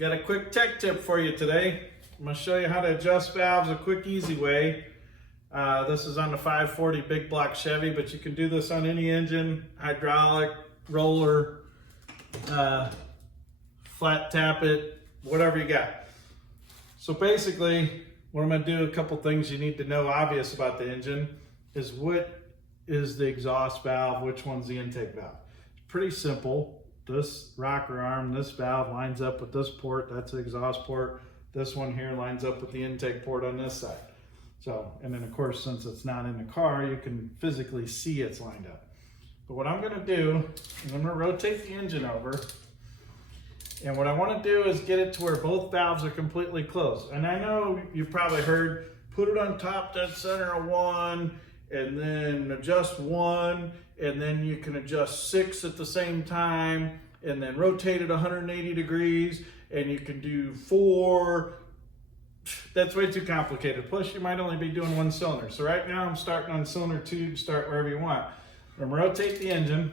Got a quick tech tip for you today. I'm going to show you how to adjust valves a quick, easy way. This is on the 540 big block Chevy, but you can do this on any engine, hydraulic, roller, flat tap it, whatever you got. So basically, what I'm going to do, a couple things you need to know obvious about the engine is what is the exhaust valve, which one's the intake valve. It's pretty simple. This rocker arm, this valve lines up with this port, that's the exhaust port. This one here lines up with the intake port on this side. So, and then of course, since it's not in the car, you can physically see it's lined up. But what I'm gonna do is I'm gonna rotate the engine over. And what I wanna do is get it to where both valves are completely closed. And I know you've probably heard, put it on top, dead center of one, and then adjust one, and then you can adjust 6 at the same time, and then rotate it 180 degrees, and you can do 4. That's way too complicated. Plus, you might only be doing one cylinder. So right now, I'm starting on cylinder 2, start wherever you want. I'm gonna rotate the engine.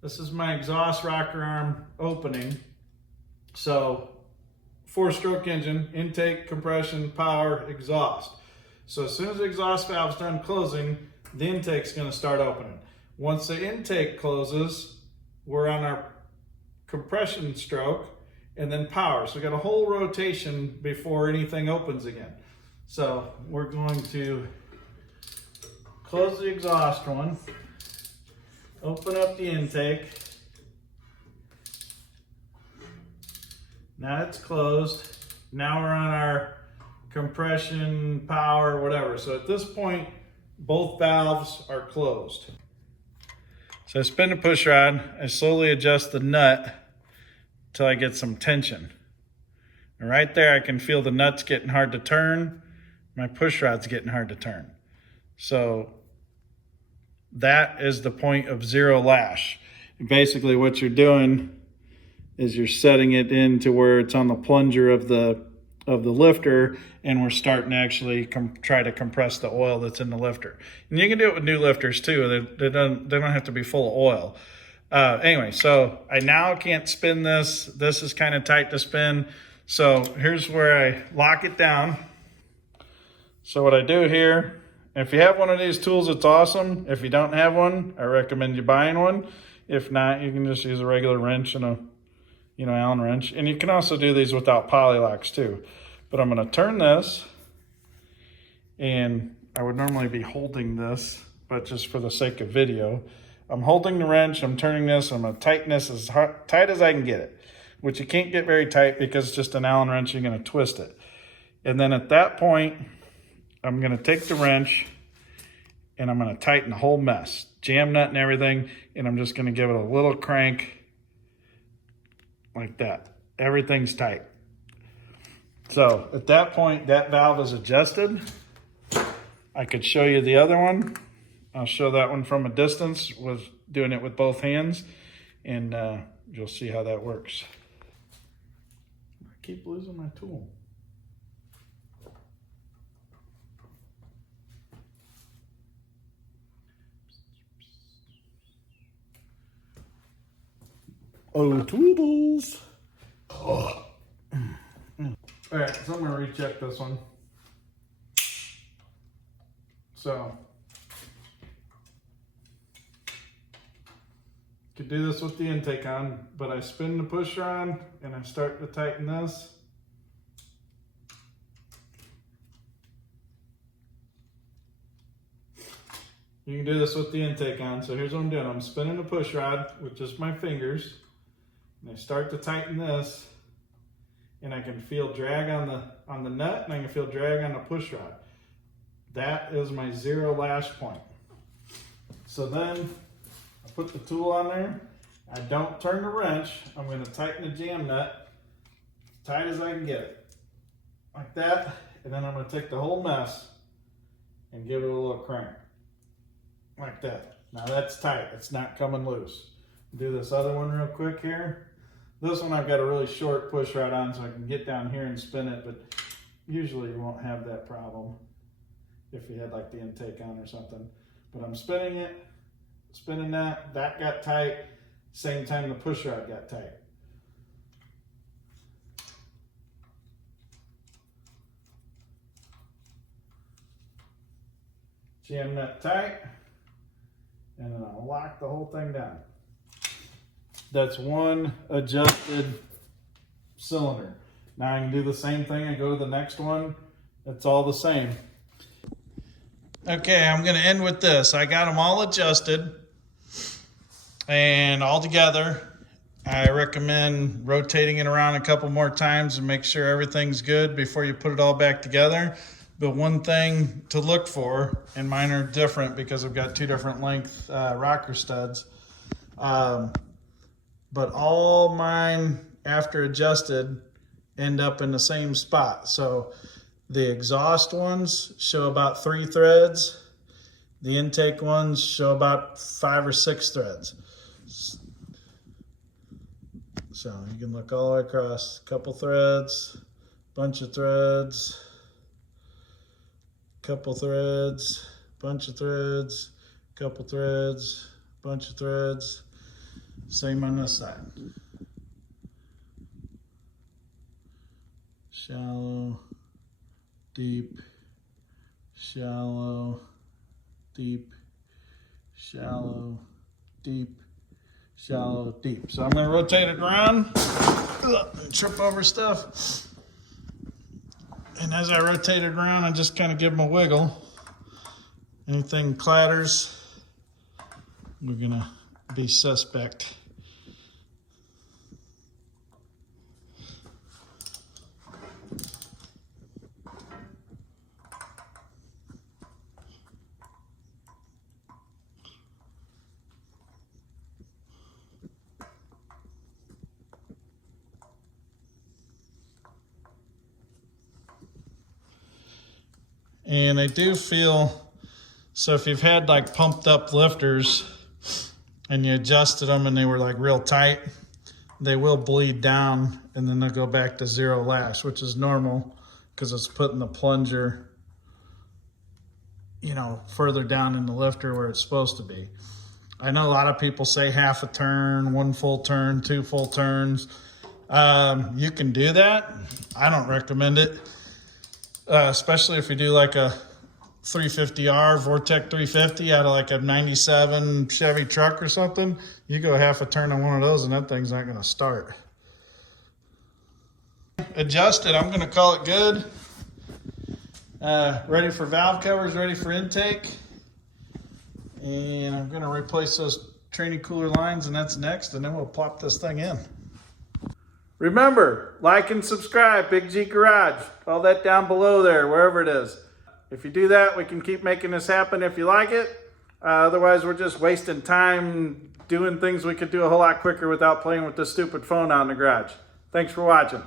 This is my exhaust rocker arm opening. So, 4-stroke engine, intake, compression, power, exhaust. So as soon as the exhaust valve's done closing, the intake's gonna start opening. Once the intake closes, we're on our compression stroke and then power. So we got a whole rotation before anything opens again. So we're going to close the exhaust one, open up the intake. Now it's closed. Now we're on our compression, power, whatever. So at this point, both valves are closed. So I spin the push rod, I slowly adjust the nut until I get some tension. And right there, I can feel the nuts getting hard to turn. My push rod's getting hard to turn. So that is the point of zero lash. And basically what you're doing is you're setting it into where it's on the plunger of the lifter, and we're starting to actually try to compress the oil that's in the lifter. And you can do it with new lifters too. They don't have to be full of oil. Anyway, so I now can't spin this. This is kind of tight to spin. So here's where I lock it down. So what I do here, if you have one of these tools, it's awesome. If you don't have one, I recommend you buying one. If not, you can just use a regular wrench and a Allen wrench. And you can also do these without poly locks too. But I'm gonna turn this, and I would normally be holding this, but just for the sake of video, I'm holding the wrench, I'm turning this, I'm gonna tighten this as tight as I can get it, which you can't get very tight because it's just an Allen wrench, you're gonna twist it. And then at that point, I'm gonna take the wrench and I'm gonna tighten the whole mess, jam nut and everything, and I'm just gonna give it a little crank like that. Everything's tight. So at that point, that valve is adjusted. I could show you the other one. I'll show that one from a distance with doing it with both hands, and you'll see how that works. I keep losing my tool. Oh, toodles. Oh. All right, so I'm gonna recheck this one. So, could do this with the intake on, but I spin the push rod and I start to tighten this. You can do this with the intake on. So here's what I'm doing. I'm spinning the push rod with just my fingers, and I start to tighten this. And I can feel drag on the nut, and I can feel drag on the push rod. That is my zero lash point. So then I put the tool on there. I don't turn the wrench. I'm going to tighten the jam nut as tight as I can get it. Like that. And then I'm going to take the whole mess and give it a little crank. Like that. Now that's tight. It's not coming loose. Do this other one real quick here. This one I've got a really short push rod on, so I can get down here and spin it, but usually you won't have that problem if you had like the intake on or something. But I'm spinning it, spinning that got tight, same time the push rod got tight. jam that tight, and then I'll lock the whole thing down. That's one adjusted cylinder. Now I can do the same thing and go to the next one. It's all the same. Okay, I'm gonna end with this. I got them all adjusted and all together. I recommend rotating it around a couple more times and make sure everything's good before you put it all back together. But one thing to look for, and mine are different because I've got two different length rocker studs, but all mine after adjusted end up in the same spot. So the exhaust ones show about 3 threads. The intake ones show about 5 or 6 threads. So you can look all the way across. Couple threads, bunch of threads, couple threads, bunch of threads, couple threads, bunch of threads. Same on this side. Shallow, deep, shallow, deep, shallow, deep, shallow, deep. So I'm going to rotate it around and trip over stuff. And as I rotate it around, I just kind of give them a wiggle. Anything clatters, we're going to be suspect. And I do feel, so if you've had like pumped up lifters and you adjusted them and they were like real tight, they will bleed down and then they'll go back to 0 lash, which is normal because it's putting the plunger, you know, further down in the lifter where it's supposed to be. I know a lot of people say half a turn, 1 full turn, 2 full turns. You can do that. I don't recommend it. Especially if you do like a 350R, Vortec 350 out of like a 97 Chevy truck or something, you go half a turn on one of those and that thing's not gonna start. Adjusted, I'm gonna call it good. Ready for valve covers, ready for intake. And I'm gonna replace those training cooler lines and that's next, and then we'll plop this thing in. Remember, like and subscribe, Big G Garage. All that down below there, wherever it is. If you do that, we can keep making this happen if you like it. Otherwise, we're just wasting time doing things we could do a whole lot quicker without playing with this stupid phone out in the garage. Thanks for watching.